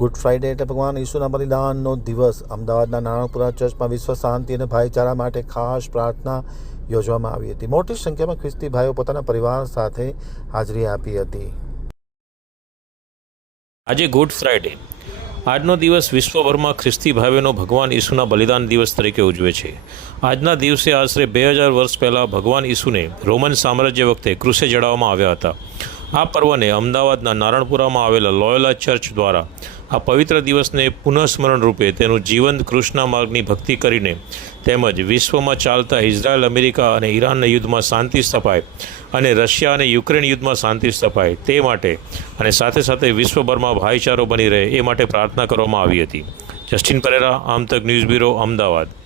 Good Friday એટલે ભગવાન ઈસુના બલિદાનનો દિવસ. અમદાવાદના નારણપુરા ચર્ચમાં વિશ્વ શાંતિ અને ભાઈચારા માટે ખાસ પ્રાર્થના યોજવામાં આવી હતી. મોટી સંખ્યામાં ખ્રિસ્તી ભાઈઓ પોતાના પરિવાર સાથે હાજરી આપી હતી. આજે ગુડ ફ્રાઇડે. આજનો દિવસ વિશ્વભરમાં ખ્રિસ્તી ભાઈઓનો ભગવાન ઈસુના બલિદાન દિવસ તરીકે ઉજવે છે. આજના દિવસે આશરે 2000 વર્ષ પહેલાં ભગવાન ઈસુને રોમન સામ્રાજ્ય વખતે ક્રૂસે ચડાવવામાં આવ્યા હતા. આ પર્વને અમદાવાદના નારણપુરામાં આવેલા લોયોલા ચર્ચ દ્વારા આ પવિત્ર દિવસને પુનઃસ્મરણ રૂપે તેનું જીવંત કૃષ્ણ માર્ગની ભક્તિ કરીને તેમજ વિશ્વમાં ચાલતા ઇઝરાયલ, અમેરિકા અને ઈરાનના યુદ્ધમાં શાંતિ સ્થપાય અને રશિયા અને યુક્રેન યુદ્ધમાં શાંતિ સ્થપાય તે માટે અને સાથે સાથે વિશ્વભરમાં ભાઈચારો બની રહે એ માટે પ્રાર્થના કરવામાં આવી હતી. જસ્ટિન પરેરા, આમતક ન્યૂઝ બ્યુરો, અમદાવાદ.